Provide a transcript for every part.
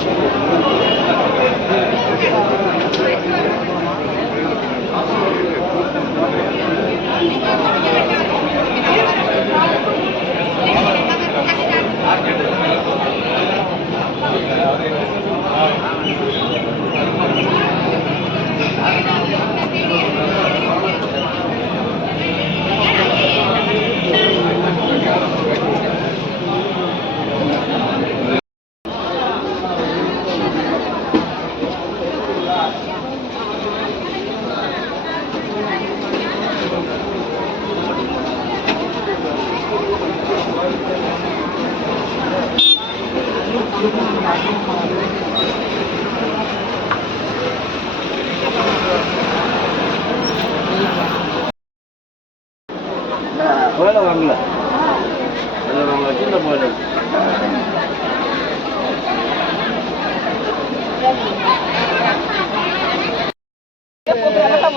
Thank you.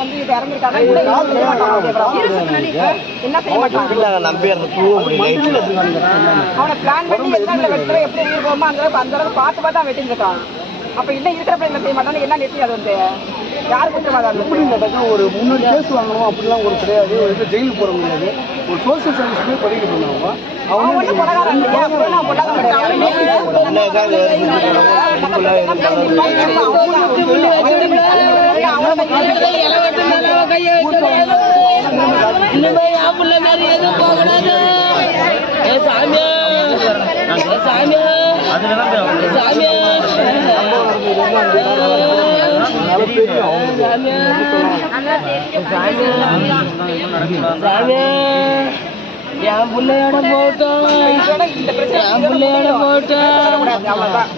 வந்து இப்ப மாட்டாங்க. என்ன செய்ய மாட்டாங்க? நம்பி அவனை பிளான் பண்ணி இடத்துல வெட்டுறோம் எப்படி உயிர் போகுமோ அந்த அளவுக்கு அந்த அளவுக்கு பார்த்து பார்த்து அவன் வெட்டிட்டு இருக்கான். அப்ப இன்னும் என்ன செய்ய மாட்டான்னு என்ன நெட்டி அது வந்து? யார் குற்றவாதம் அது எப்படி நடக்கும் ஒரு முன்னாடி கேஸ் வாங்கணும் அப்படிலாம் ஒரு கிடையாது ஒரு இது ஜெயிலுக்கு போட முடியாது ஒரு சோசியல் சர்வீஸ் போய் படிக்க ஏ சாமியா சாமியா சாமியா என் பிள்ளையோட போட்டோம் என் பிள்ளையோட போட்டோம்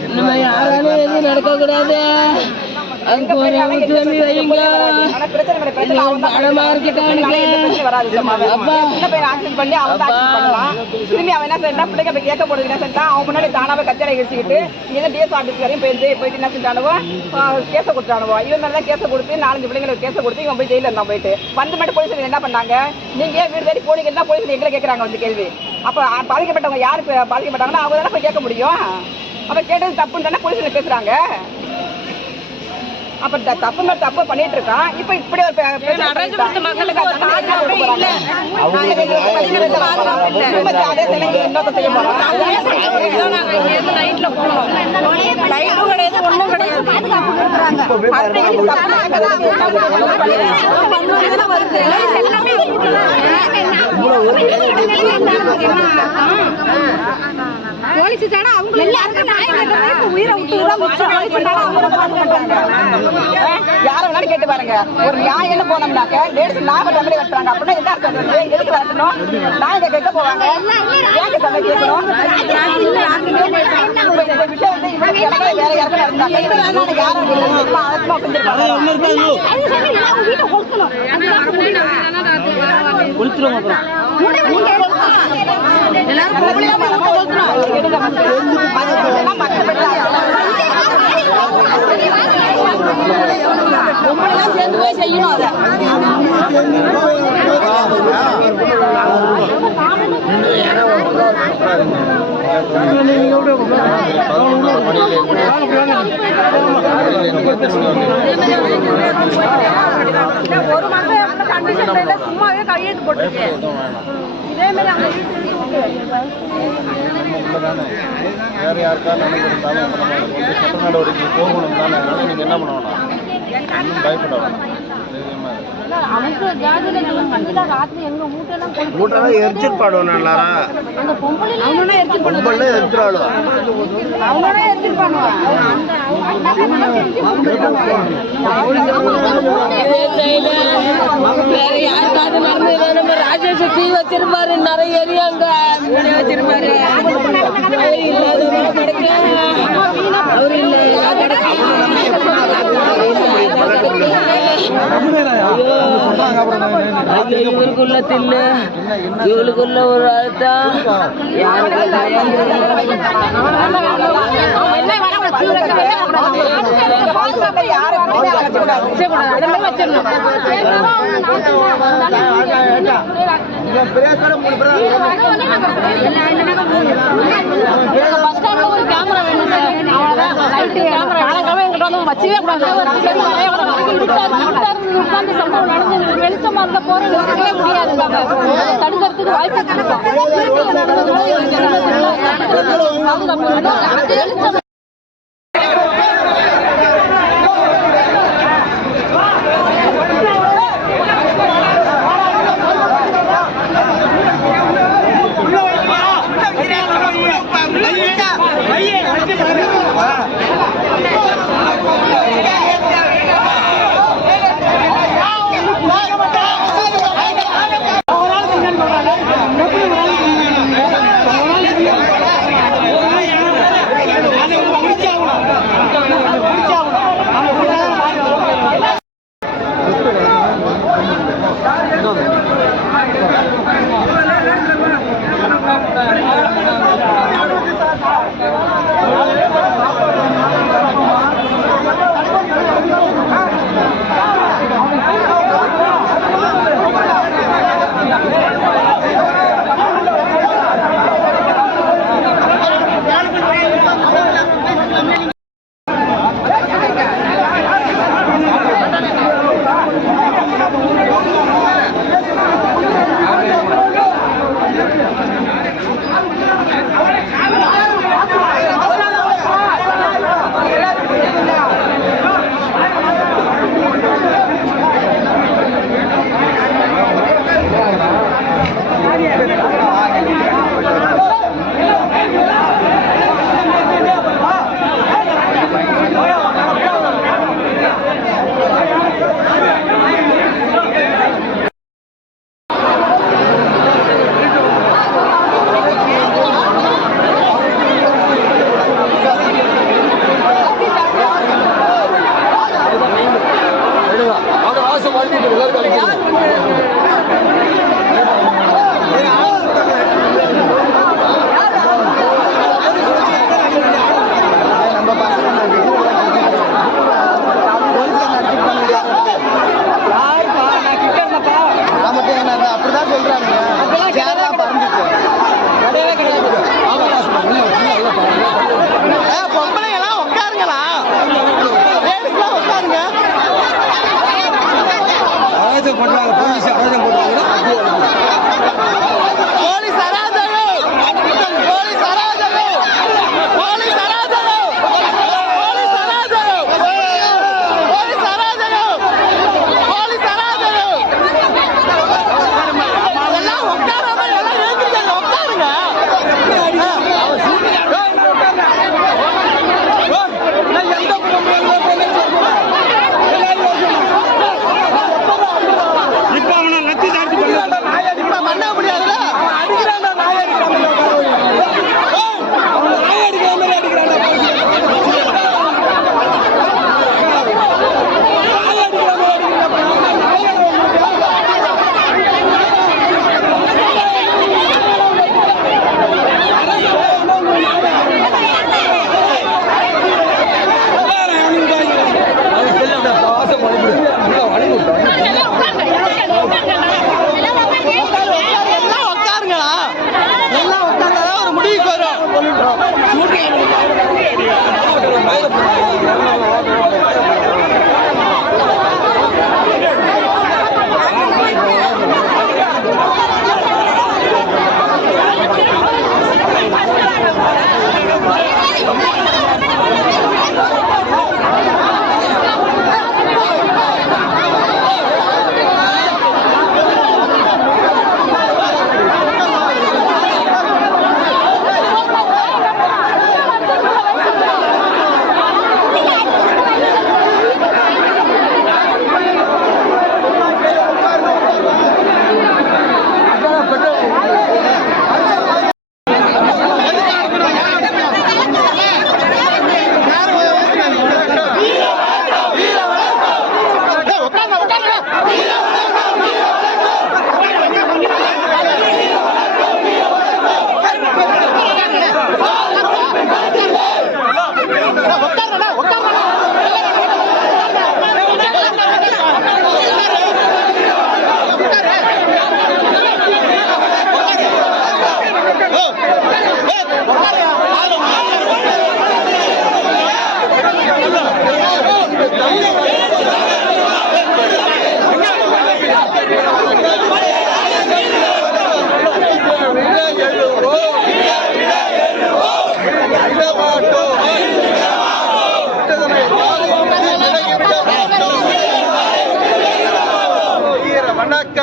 இனிமே யாராலும் எதுவும் நடக்கக்கூடாது அதுக்கு ஒரு உதவி வைங்க ஆனா பிரச்சனை இல்லை, பிரச்சனை அவன் தான் பணமா இருக்கட்டானுங்க எந்த பிரச்சனையும் வராது சும்மா. அப்பா. சின்ன பையன் accident பண்ணி அவன் தான் accident பண்ணலாம். திரும்பி அவன் என்ன செஞ்சான், பிள்ளைங்க போய் கேட்க போறது என்ன செஞ்சான், அவன் முன்னாடி தானாவே கச்சேரி இடிச்சுக்கிட்டு, இங்க DS office வரையும் போயிருந்து, போயிட்டு என்ன செஞ்சானுவோ, கேஸை கொடுத்தானுவோ. இவன் மேல கேஸை கொடுத்து, நாலஞ்சு பிள்ளைங்களுக்கு கேஸை கொடுத்து, இவன் போய் ஜெயில்ல இருந்தான் போயிட்டு. வந்து மட்டும் போலீஸ் என்ன பண்ணாங்க நீங்க ஏன் வீடு தேடி போனீங்கன்னா போலீஸ் எங்களை கேட்கறாங்க வந்து கேள்வி அப்ப பாதிக்கப்பட்டவங்க யாரு பாதிக்கப்பட்டாங்கன்னா அவங்க தானே போய் கேட்க முடியும் அப்ப கேட்டது தப்புன்னு தானே போலீஸ்ல பேசுறாங்க அப்ப த- தப்பு மேல தப்பு பண்ணிட்டு? இருக்கான் இப்ப இப்படி ஒரு பாதுகாப்பே இன்னொருத்தன் செய்ய போனோம். லைட்டும் கிடையாது ஒண்ணும் கிடையாது. அப்படி இது தப்பு நடக்குதா? போலீஸ் தானே அவங்க எல்லாருக்கும் நியாயம் கேட்கறதுக்கு உயிரை யாரை வேணாலும் கேட்டு பாருங்க ஒரு நியாயம்னு போனோம்னாக்க லேடிஸ் நாம தமிழை அப்படின்னா என்ன அர்த்தம்? எதுக்கு வரட்டணும் நாயங்க கேட்க போவாங்க ஏங்க தமிழ் கேட்கணும் விஷயம் வந்து இறங்க வேற யாருக்கும் நடந்தாங்க இது யாரும் செஞ்சிருப்பாங்க அது சொல்லி எல்லாரும் வீட்டை கொளுத்தணும் எல்லாரும் பொம்பளையா போய் வீட்டை கொளுத்தணும். எடுங்க சேர்ந்து போய் செய்யணும் அதை ஒரு மாசம் கண்டிஷன் சும்மாவே கையெழுத்து போட்டுருக்கு வேற யாருக்காவது நடந்திருந்தாலும் அப்ப நம்ம வந்து சட்ட நடவடிக்கை போகணும் தானே அதனால நீங்க என்ன பண்ண வேணாம் ஒன்றும் பயப்பட வேணாம் எரிச்சிட்டு பாடுவோம் பொம்பளை வேற யாருக்காவது நடந்து நம்ம ராஜேஷ் தீ வச்சிருப்பாரு. நிறைய எரியாங்க வச்சிருப்பாரு. அவரு இவருக்குள்ள தில்லு இவளுக்குள்ள ஒரு அழுத்தம் யாருக்கு பஸ் ஸ்டாண்ட்ல ஒரு கேமரா வேணும் அவ்வளவுதான் லைட்டு கேமரா அழகாவே எங்கிட்ட வந்து வச்சுக்கவே கூடாது உட்கார்ந்து சம்பவம் நடந்தது வெளிச்சமா இருந்த போறவங்களுக்கே முடியாது தடுக்கிறதுக்கு வாய்ப்பு கிடைக்கும் 这个国了，不是小孩这个国家，我。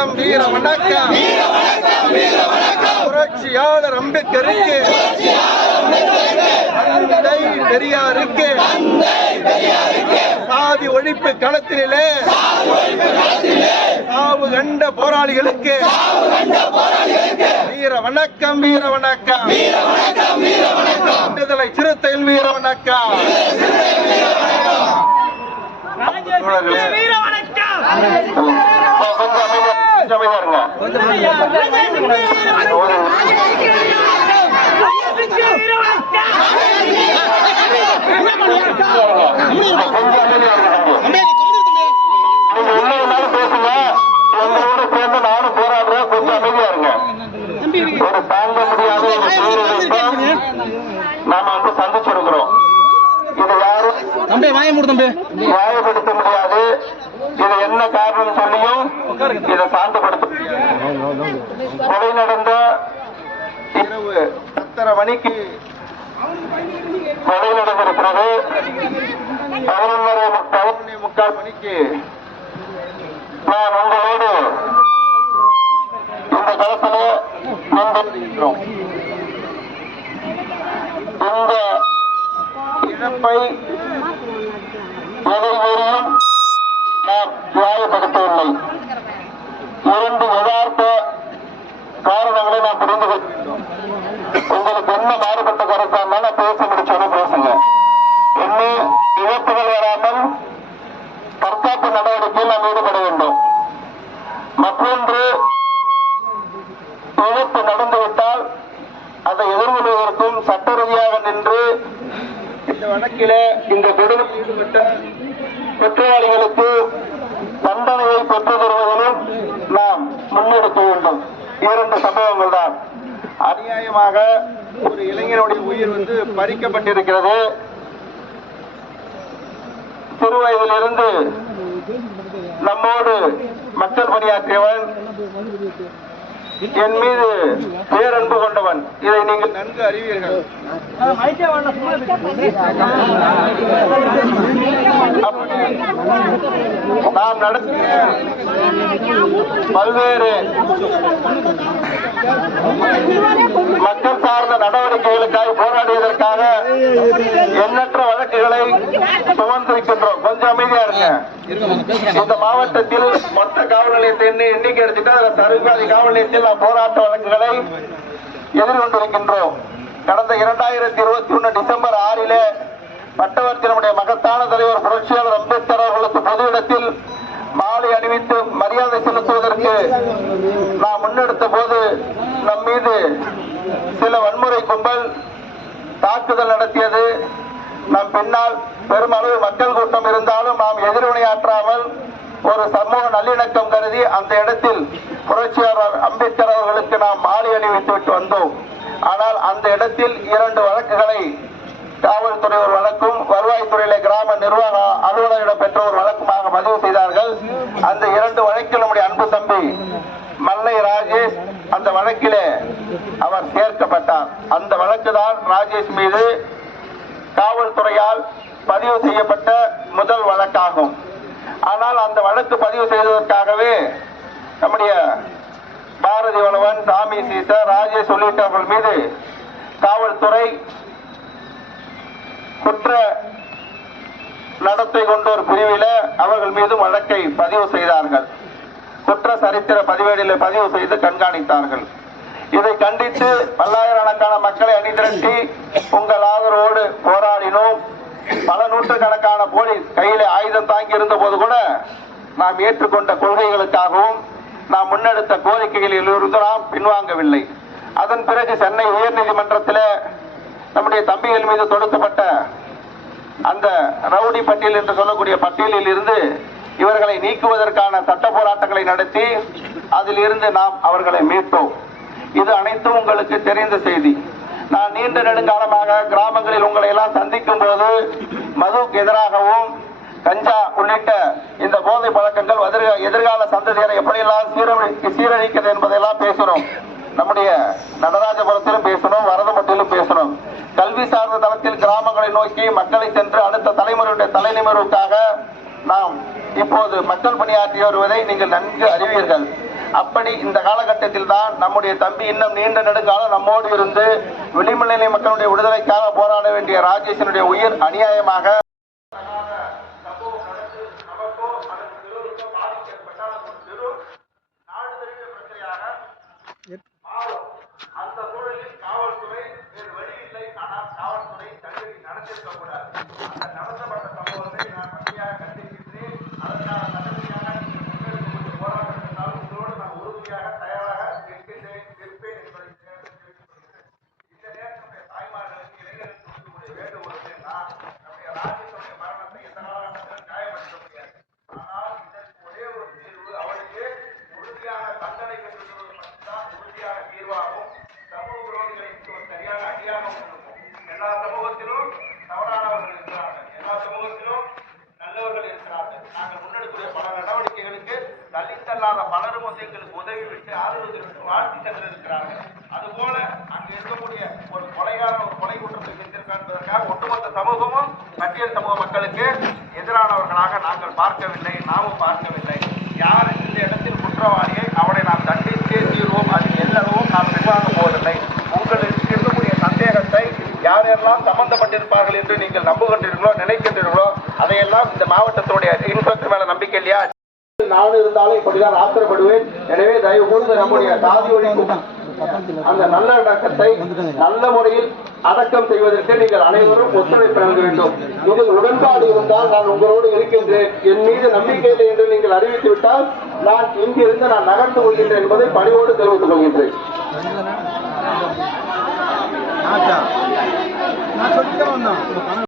வணக்கம் வீர வணக்கம். புரட்சியாளர் அம்பேத்கருக்கு. தந்தை பெரியாருக்கு. சாதி ஒழிப்பு களத்திலே. சாவு கண்ட போராளிகளுக்கு. வீர வணக்கம் வீர வணக்கம். விடுதலை சிறுத்தையில் வீர வணக்கம். தோழர்களே, கொஞ்சம் அமைதியா இருங்க. ஒரு நீங்க என்ன வேணாலும் பேசுங்க எங்களோட சேர்ந்து நானும் போராடுறேன் கொஞ்சம் அமைதியா இருங்க ஒரு தாங்க முடியாத ஒரு சூழ்நிலையை நாம வந்து சந்திச்சிருக்கிறோம் இதை யாரும் வாய மூடு தம்பி நியாயப்படுத்த முடியாது இது என்ன காரணம் சொல்லியும் இதை சாந்தப்படுத்த முடியாது. கொலை நடந்த இரவு பத்தரை மணிக்கு கொலை நடந்திருக்கிறது பதினொன்றரை பதினொன்னே முக்கால் மணிக்கு நான் உங்களோடு இந்த களத்துல வந்திருக்கிறோம். இந்த இழப்பை எதைவரையும் நாம் நியாயப்படுத்தவில்லை. இரண்டு யதார்த்த காரணங்களை நாம் புரிந்து கொள்கிறோம் உங்களுக்கு என்ன மாறுபட்ட கருத்தா சம்பவங்கள் தான் அநியாயமாக ஒரு இளைஞனுடைய உயிர் வந்து பறிக்கப்பட்டிருக்கிறது. சிறு வயதிலிருந்து நம்மோடு மக்கள் பணியாற்றியவன் என் மீது பேரன்பு கொண்டவன். இதை நீங்கள் நன்கு அறிவீர்கள். நாம் நடத்திய பல்வேறு மக்கள் சார்ந்த நடவடிக்கைகளுக்காக போராடியதற்காக எண்ணற்ற வழக்குகளை சுமந்திருக்கின்றோம். இருங்க இந்த மாவட்டத்தில் மொத்த காவல் நிலையத்தை எண்ணிக்கை எடுத்துட்டு அதில் சர்வகாதி காவல் நிலையத்தில் நாம் போராட்ட வழக்குகளை எதிர்கொண்டிருக்கின்றோம். கடந்த இரண்டாயிரத்தி இருபத்தி ஒண்ணு டிசம்பர் ஆறிலே பட்டவர்த்தினுடைய மகத்தான தலைவர் புரட்சியாளர் அம்பேத்கர் அவர்களுக்கு பொது இடத்தில் மாலை அணிவித்து மரியாதை செலுத்துவதற்கு நாம் முன்னெடுத்த போது நம் மீது சில வன்முறை கும்பல் தாக்குதல் நடத்தியது. நம் பின்னால் பெருமளவு மக்கள் கூட்டம் இருந்தாலும் நாம் எதிர்வினையாற்றாமல் ஒரு சமூக நல்லிணக்கம் கருதி அந்த இடத்தில் புரட்சியாளர் அம்பேத்கர் அவர்களுக்கு நாம் மாலை அணிவித்து விட்டு வந்தோம். ஆனால் அந்த இடத்தில் இரண்டு வழக்குகளை காவல்துறை ஒரு வழக்கும் வருவாய்த்துறையில கிராம நிர்வாக அலுவலரிடம் பெற்ற ஒரு வழக்குமாக பதிவு செய்தார்கள். அந்த இரண்டு வழக்கில் நம்முடைய அன்பு தம்பி மல்லை ராஜேஷ் அந்த வழக்கிலே அவர் சேர்க்கப்பட்டார். அந்த வழக்கு தான் ராஜேஷ் மீது காவல்துறையால் பதிவு செய்யப்பட்ட முதல் வழக்காகும். ஆனால் அந்த வழக்கு பதிவு செய்வதற்காகவே நம்முடைய பாரதி வளவன் சாமி சீசர் ராஜேஷ் உள்ளிட்டவர்கள் மீது காவல்துறை குற்ற நடத்தை கொண்ட ஒரு அவர்கள் மீது வழக்கை பதிவு செய்தார்கள். குற்ற சரித்திர பதிவேடில பதிவு செய்து கண்காணித்தார்கள். இதை கண்டித்து பல்லாயிரக்கணக்கான மக்களை அணிதிரட்டி உங்கள் ஆதரவோடு போராடினோம். பல நூற்றுக்கணக்கான போலீஸ் கையில ஆயுதம் தாங்கி இருந்த போது கூட நாம் ஏற்றுக்கொண்ட கொள்கைகளுக்காகவும் நாம் முன்னெடுத்த கோரிக்கைகளில் இருந்து நாம் பின்வாங்கவில்லை. அதன் பிறகு சென்னை உயர்நீதிமன்றத்தில் நம்முடைய தம்பிகள் மீது தொடுக்கப்பட்ட அந்த ரவுடி பட்டியல் என்று சொல்லக்கூடிய பட்டியலில் இருந்து இவர்களை நீக்குவதற்கான சட்ட போராட்டங்களை நடத்தி அதில் இருந்து நாம் அவர்களை மீட்டோம் இது அனைத்தும் உங்களுக்கு தெரிந்த செய்தி. நான் நீண்ட நெடுங்காலமாக கிராமங்களில் உங்களை எல்லாம் சந்திக்கும் போது மதுவுக்கு எதிராகவும் கஞ்சா உள்ளிட்ட இந்த போதை பழக்கங்கள் எதிர்கால சந்ததியரை எப்படியெல்லாம் சீரழி சீரழிக்கிறது என்பதையெல்லாம் பேசுகிறோம் நம்முடைய நடராஜபுரத்திலும் பேசணும் வரதமட்டிலும் பேசணும் கல்வி சார்ந்த தளத்தில் கிராமங்களை நோக்கி மக்களை சென்று அடுத்த தலைமுறையுடைய தலைநிமிர்வுக்காக நாம் இப்போது மக்கள் பணியாற்றி வருவதை நீங்கள் நன்கு அறிவீர்கள். அப்படி இந்த காலகட்டத்தில் தான் நம்முடைய தம்பி இன்னும் நீண்ட நெடுங்காலம் நம்மோடு இருந்து விளிம்புநிலை மக்களுடைய விடுதலைக்காக போராட வேண்டிய ராஜேஷனுடைய உயிர் அநியாயமாக அந்த சூழலில் காவல்துறை வேறு வழி இல்லை. ஆனால் காவல்துறை தண்டனை நடத்திருக்க கூடாது எங்களுக்கு உதவி விட்டு ஆதரவு தெரிவித்து வாழ்த்தி தந்திருக்கிறார்கள். அதுபோல அங்கு இருக்கக்கூடிய ஒரு கொலைகார ஒரு கொலை குற்றத்தை செஞ்சிருக்கார் ஒட்டுமொத்த சமூகமும் பட்டியல் சமூக மக்களுக்கு எதிரானவர்களாக நாங்கள் பார்க்கவில்லை நாமும் பார்க்கவில்லை. யார் இந்த இடத்தில் குற்றவாளியை அவனை நாம் தண்டித்தே தீர்வோம் அது எல்லவும் நாம் பின்வாங்க போவதில்லை. உங்களுக்கு இருக்கக்கூடிய சந்தேகத்தை யாரெல்லாம் சம்பந்தப்பட்டிருப்பார்கள் என்று நீங்கள் நம்புகின்றீர்களோ நினைக்கின்றீர்களோ அதையெல்லாம் இந்த மாவட்டத்தினுடைய இன்ஸ்பெக்டர் மேல நம்பிக்கை இல்லையா? நான் இருந்தாலும் இப்படிதான் ஆத்திரப்படுவேன். எனவே தயவு கூர்ந்து நம்முடைய சாதி ஒழிக்கும் அந்த நல்ல அடக்கத்தை நல்ல முறையில் அடக்கம் செய்வதற்கு நீங்கள் அனைவரும் ஒத்துழைப்பு வழங்க வேண்டும். இதில் உடன்பாடு இருந்தால் நான் உங்களோடு இருக்கின்றேன். என் மீது நம்பிக்கை இல்லை என்று நீங்கள் அறிவித்து விட்டால் நான் இங்கிருந்து நான் நகர்ந்து கொள்கின்றேன் என்பதை பணிவோடு தெரிவித்துக் கொள்கின்றேன். நான் சொல்லிட்டு வந்தேன்.